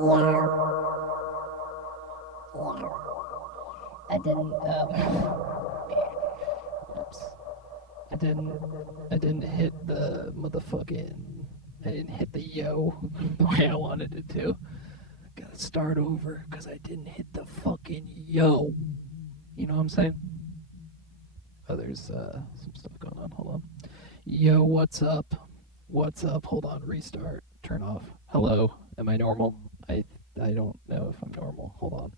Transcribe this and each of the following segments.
I didn't, oops. I didn't hit the motherfucking, I didn't hit the yo the way I wanted it to. Gotta start over because I didn't hit the fucking yo. You know what I'm saying? Oh, there's some stuff going on. Hold on. Yo, what's up? What's up? Hold on. Restart. Turn off. Hello. Am I normal? I don't know if I'm normal. Hold on.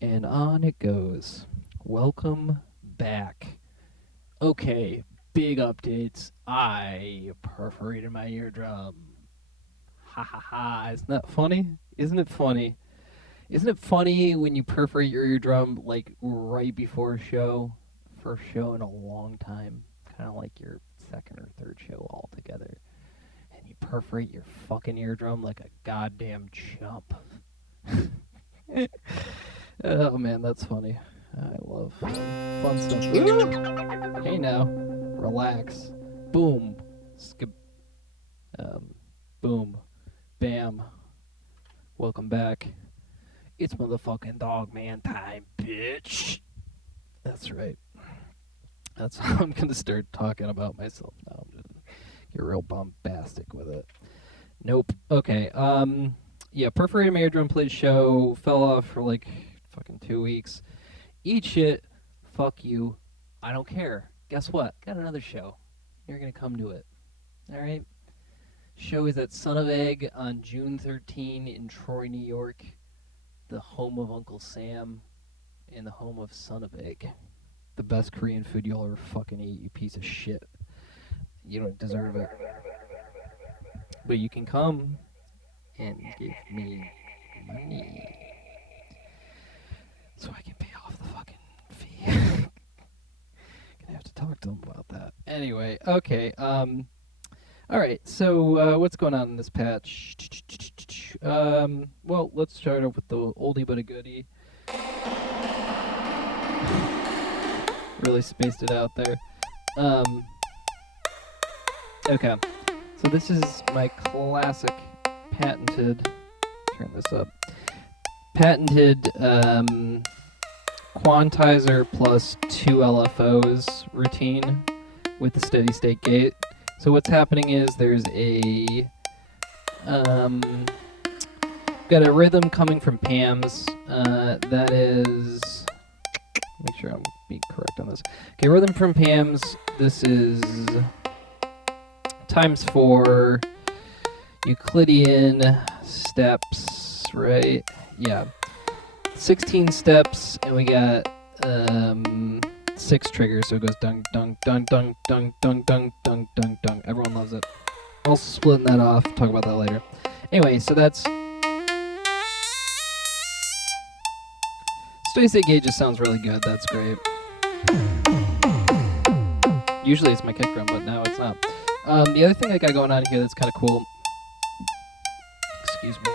And on it goes. Welcome back. Okay, big updates. I perforated my eardrum. Ha ha ha. Isn't that funny? Isn't it funny? Isn't it funny when you perforate your eardrum like right before a show? First show in a long time. Kind of like your second or third show all together. And you perforate your fucking eardrum like a goddamn chump. Oh man, that's funny. I love fun stuff. Ooh! Hey now, relax. Boom, skip. Boom, bam. Welcome back. It's motherfucking dog man time, bitch. That's right. That's how I'm gonna start talking about myself now. I'm gonna get real bombastic with it. Nope. Okay. Yeah, perforated my eardrum, played show, fell off for like fucking 2 weeks. Eat shit. Fuck you. I don't care. Guess what? Got another show. You're gonna come to it. All right. Show is at Son of Egg on June 13 in Troy, New York, the home of Uncle Sam and the home of Son of Egg. The best Korean food you'll ever fucking eat, you piece of shit. You don't deserve it. But you can come and give me money so I can pay off the fucking fee. Gonna have to talk to them about that. Anyway, okay. All right. So what's going on in this patch? Well, let's start off with the oldie but a goodie. Really spaced it out there. Okay. So this is my classic patented. Turn this up. Patented quantizer plus 2 LFOs routine with the steady state gate. So what's happening is there's a got a rhythm coming from Pam's that is, make sure I'm being correct on this. Okay, rhythm from Pam's. This is times 4 Euclidean steps, right? Yeah, 16 steps, and we got 6 triggers, so it goes dung dung dung dung dung dung dung dung dung dung. Everyone loves it. I'll split that off. Talk about that later. Anyway, so that's steady state gauge. Just sounds really good. That's great. Usually it's my kick drum, but now it's not. The other thing I got going on here that's kind of cool. Excuse me.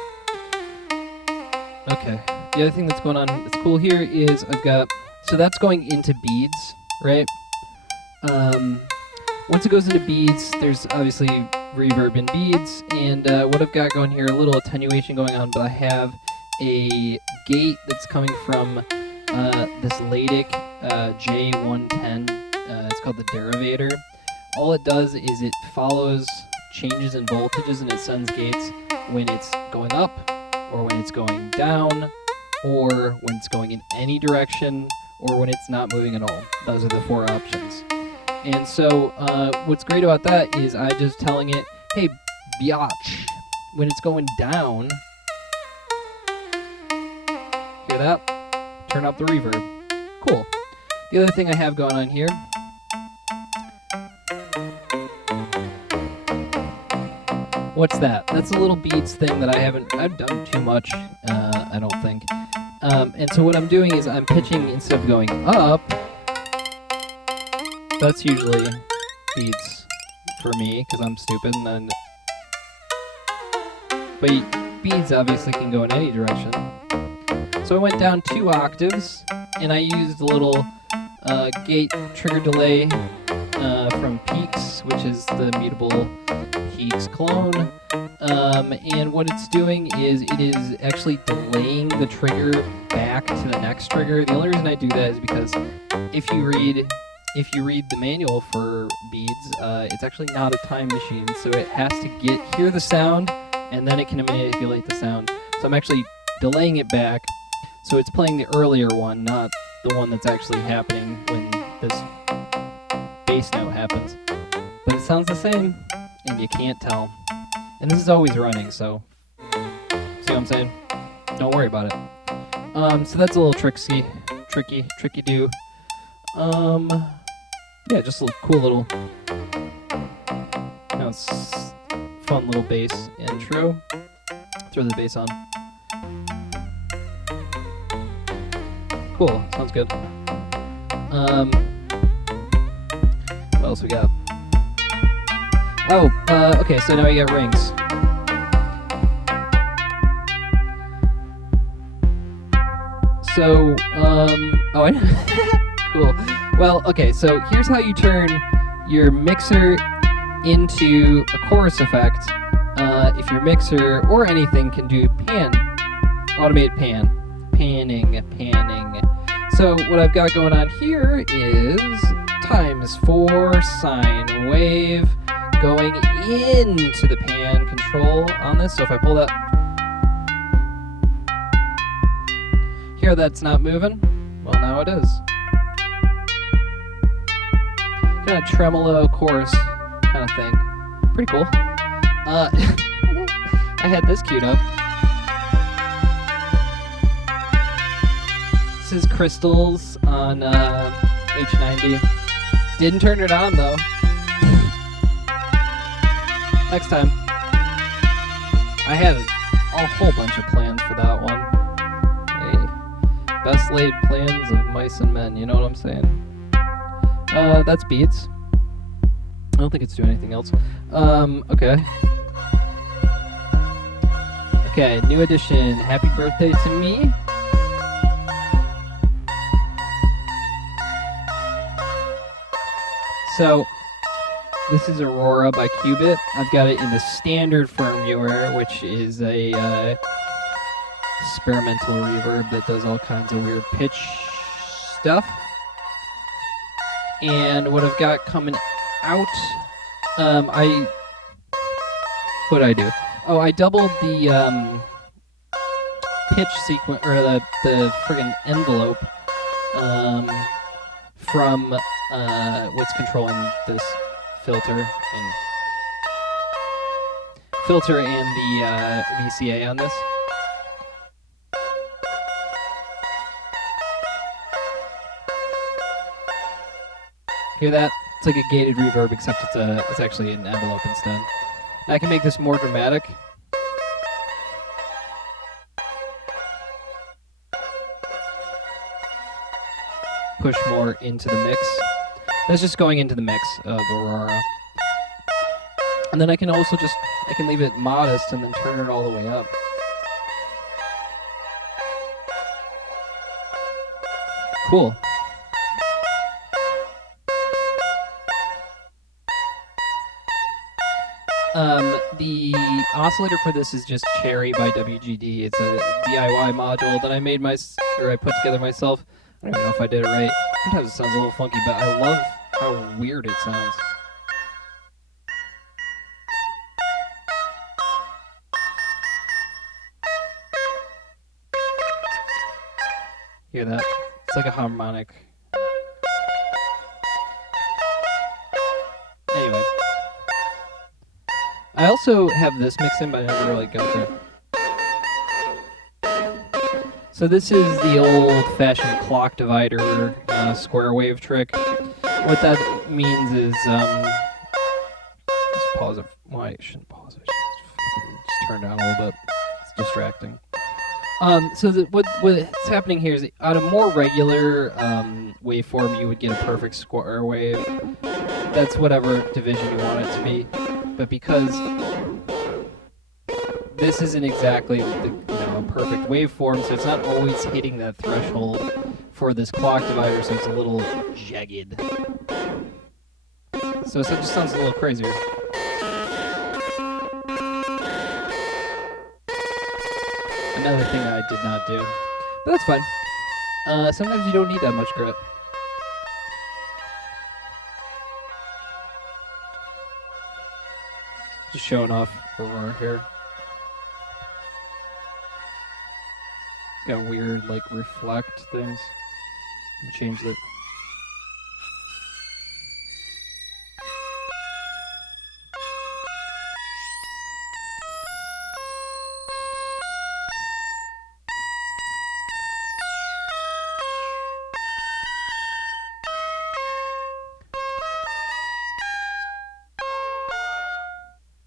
Okay. The other thing that's going on that's cool here is I've got, so that's going into beads, right? Once it goes into beads, there's obviously reverb in beads, and what I've got going here, a little attenuation going on, but I have a gate that's coming from this Ladic J110. It's called the Derivator. All it does is it follows changes in voltages, and it sends gates when it's going up, or when it's going down, or when it's going in any direction, or when it's not moving at all. Those are the 4 options. And so what's great about that is I just telling it, hey, biatch, when it's going down, hear that? Turn up the reverb. Cool. The other thing I have going on here, what's that? That's a little beats thing that I've done too much, I don't think. And so what I'm doing is I'm pitching instead of going up. That's usually beats for me because I'm stupid, and then, but beats obviously can go in any direction. So I went down 2 octaves, and I used a little gate trigger delay from Peaks, which is the mutable Peaks clone. And what it's doing is it is actually delaying the trigger back to the next trigger. The only reason I do that is because if you read the manual for beads, it's actually not a time machine, so it has to hear the sound, and then it can manipulate the sound. So I'm actually delaying it back, so it's playing the earlier one, not the one that's actually happening when this bass note happens. But it sounds the same, and you can't tell. And this is always running, so see what I'm saying? Don't worry about it. So that's a little tricky do. Yeah, just a cool little, fun little bass intro. Throw the bass on. Cool, sounds good. What else we got? Oh, okay, so now we got rings. So, oh, I know. Cool. Well, okay, so here's how you turn your mixer into a chorus effect. If your mixer or anything can do automated panning. So what I've got going on here is ×4 sine wave going into the pan control on this. So if I pull that, here that's not moving. Well, now it is. Kind of tremolo chorus kind of thing. Pretty cool. I had this queued up. This is Crystals on H90. Didn't turn it on though. Next time. I had a whole bunch of plans for that one. Hey, best laid plans of mice and men, you know what I'm saying? That's Beats. I don't think it's doing anything else. Okay. Okay, new edition. Happy birthday to me. So, this is Aurora by Qubit. I've got it in the standard firmware, which is a experimental reverb that does all kinds of weird pitch stuff. And what I've got coming out, what'd I do? Oh, I doubled the pitch sequence, or the friggin' envelope from what's controlling this filter and the VCA on this. Hear that? It's like a gated reverb, except it's actually an envelope instead. Now I can make this more dramatic. Push more into the mix. That's just going into the mix of Aurora. And then I can also I can leave it modest and then turn it all the way up. Cool. The oscillator for this is just Cherry by WGD. It's a DIY module that I I put together myself. I don't even know if I did it right. Sometimes it sounds a little funky, but I love how weird it sounds. Hear that? It's like a harmonic. Anyway. I also have this mixed in, but I never really got there. So this is the old-fashioned clock divider square wave trick. What that means is, just pause it. Well, I shouldn't pause it. Just turn it down a little bit. It's distracting. So what's happening here is, on a more regular waveform, you would get a perfect square wave. That's whatever division you want it to be. But because this isn't exactly a perfect waveform, so it's not always hitting that threshold for this clock divider, so it's a little jagged. So it just sounds a little crazier. Another thing I did not do. But that's fine. Sometimes you don't need that much grit. Just showing off Aurora here. It's got weird, like, reflect things. Change it.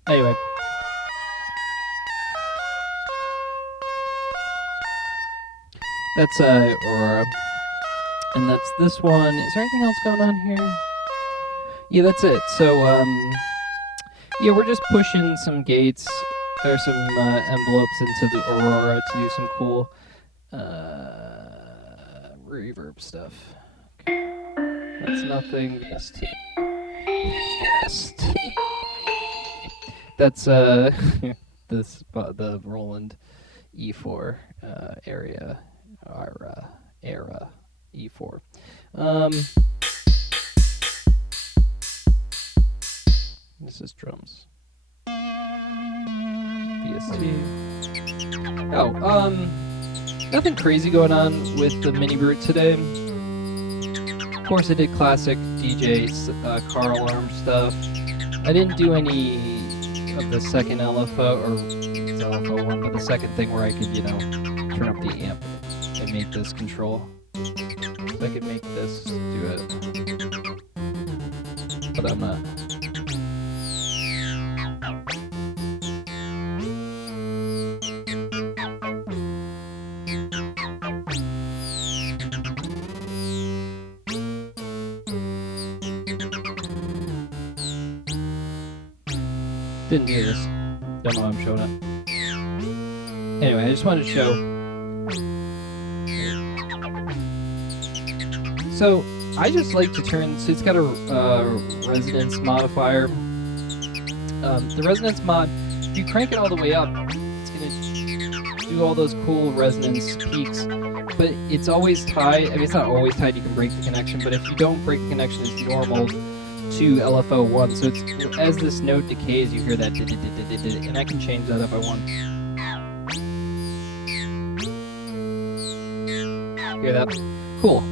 Anyway. That's Aurora. And that's this one. Is there anything else going on here? Yeah, that's it. So, yeah, we're just pushing some gates or some envelopes into the Aurora to do some cool reverb stuff. Okay. That's nothing. VST. That's the Roland E4 era E4. This is drums. VST. Oh, nothing crazy going on with the Mini Brute today. Of course, I did classic DJ car alarm stuff. I didn't do any of the second LFO, or it's LFO 1, but the second thing where I could, turn up the amp and make this control. So I could make this do it. But I'm not. Didn't hear this. Don't know why I'm showing it. Anyway, I just wanted to show. So, I just like to turn, so it's got a resonance modifier. The resonance mod, if you crank it all the way up, it's going to do all those cool resonance peaks, but it's always tied. I mean, it's not always tied, you can break the connection, but if you don't break the connection, it's normal to LFO1, so it's, as this note decays, you hear that, and I can change that if I want. Hear that? Cool.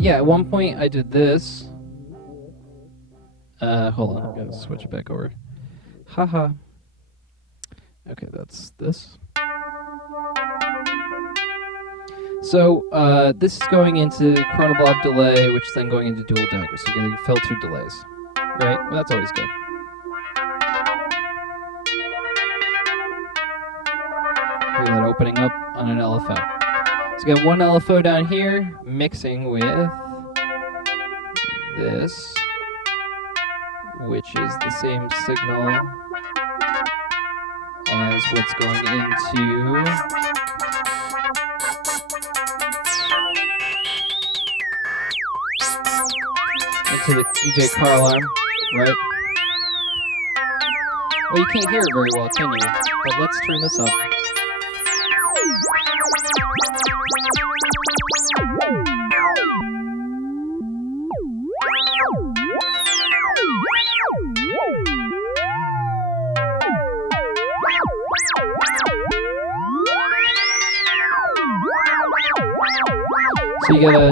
Yeah, at one point I did this. Hold on, I'm gonna switch it back over. Haha. Okay, that's this. So, this is going into chronoblob delay, which is then going into dual dagger, so you're getting filtered delays. Right? Well, that's always good. Hear that opening up on an LFO. So you got one LFO down here, mixing with this, which is the same signal as what's going into the DJ car alarm, right? Well, you can't hear it very well, can you? But let's turn this up. So you got a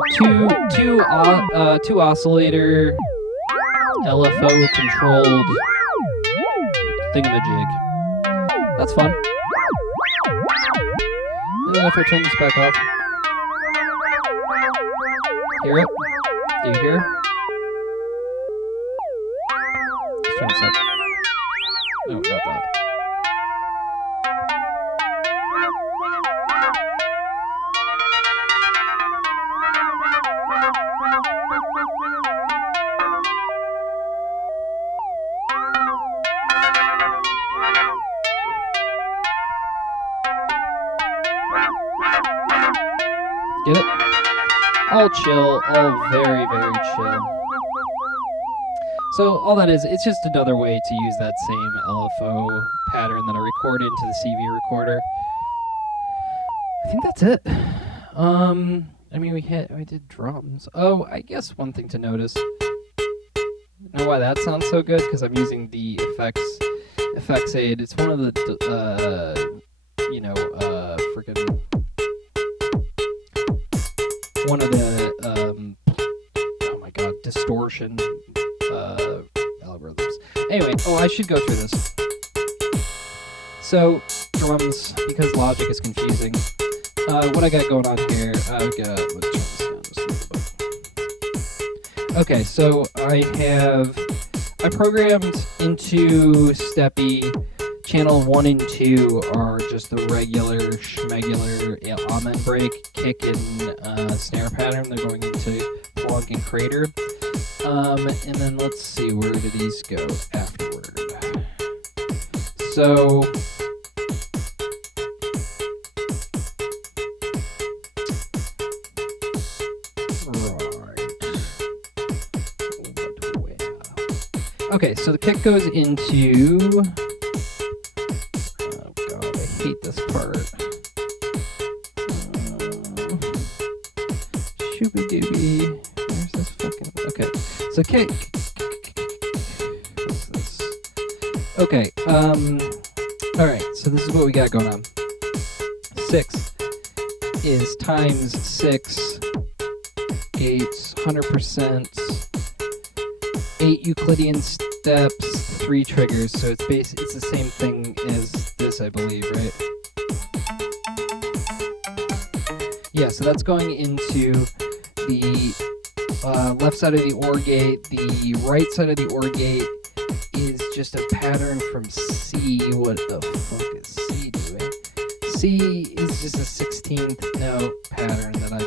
two oscillator LFO controlled thingamajig. That's fun. And then if I turn this back off, hear it? Do you hear? Let's turn this up. No, not that. Get it? All chill, all very, very chill. So all that is, it's just another way to use that same LFO pattern that I record into the CV recorder. I think that's it. I mean, we did drums. Oh, I guess one thing to notice. You know why that sounds so good? Because I'm using the effects aid. It's one of the freaking one of the oh my god, distortion algorithms. Anyway, I should go through this. So drums, because Logic is confusing. What I got going on here? Let's turn this down just a little bit. Okay, so I programmed into Steppy. Channel 1 and 2 are just the regular schmegular amen break, kick, and snare pattern. They're going into plug and crater. And then let's see, where do these go afterward? So okay, so the kick goes into... Oh god, I hate this part. Shooby-dooby. Where's this fucking... Okay, so kick... What's this? Okay, alright, so this is what we got going on. 6 is times 6, 8, 100%, 8 Euclidean steps, 3 triggers, so it's the same thing as this, I believe, right? Yeah, so that's going into the left side of the OR gate. The right side of the OR gate is just a pattern from C. What the fuck is C doing? C is just a 16th note pattern that I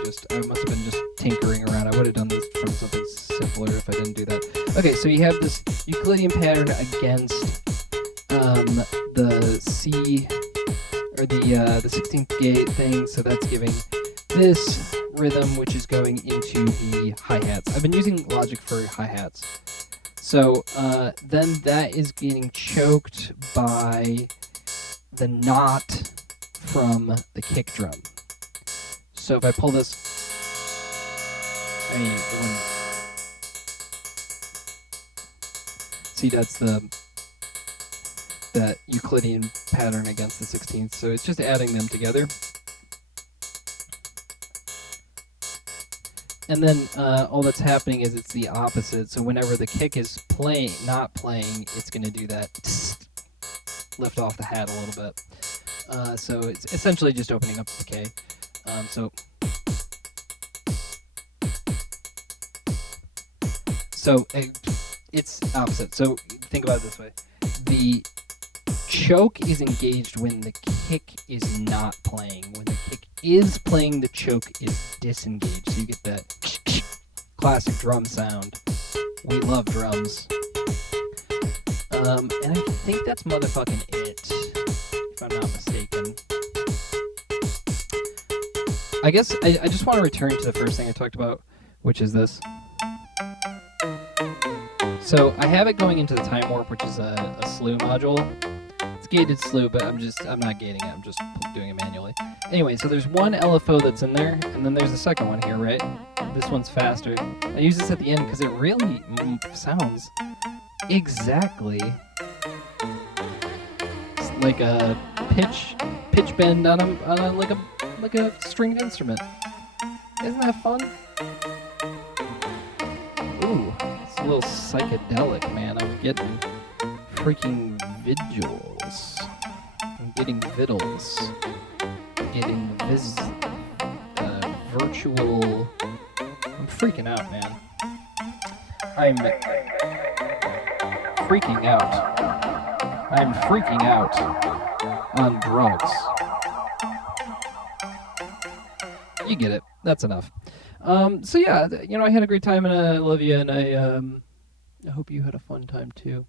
must have been just tinkering around. I would have done this from something simpler if I didn't do that. Okay, so you have this Euclidean pattern against the C, or the 16th gate thing, so that's giving this rhythm, which is going into the hi-hats. I've been using Logic for hi-hats. So then that is getting choked by the knot from the kick drum. So if I pull this, see, that's that Euclidean pattern against the 16th. So it's just adding them together. And then all that's happening is it's the opposite. So whenever the kick is not playing, it's going to do that lift off the hat a little bit. So it's essentially just opening up the K. So it's opposite. So think about it this way. The choke is engaged when the kick is not playing. When the kick is playing, the choke is disengaged. So you get that classic drum sound. We love drums. And I think that's motherfucking it, if I'm not mistaken. I guess I just want to return to the first thing I talked about, which is this. So I have it going into the time warp, which is a slew module. It's gated slew, but I'm not gating it. I'm just doing it manually. Anyway, so there's one LFO that's in there, and then there's a second one here, right? This one's faster. I use this at the end because it really sounds exactly like a pitch bend on a like a stringed instrument. Isn't that fun? Ooh, it's a little psychedelic, man. I'm getting freaking vigils. I'm getting vittles. Getting virtual. I'm freaking out, man. I'm freaking out. I'm freaking out on drugs. You get it. That's enough. So yeah, I had a great time, and I love you, and I hope you had a fun time too.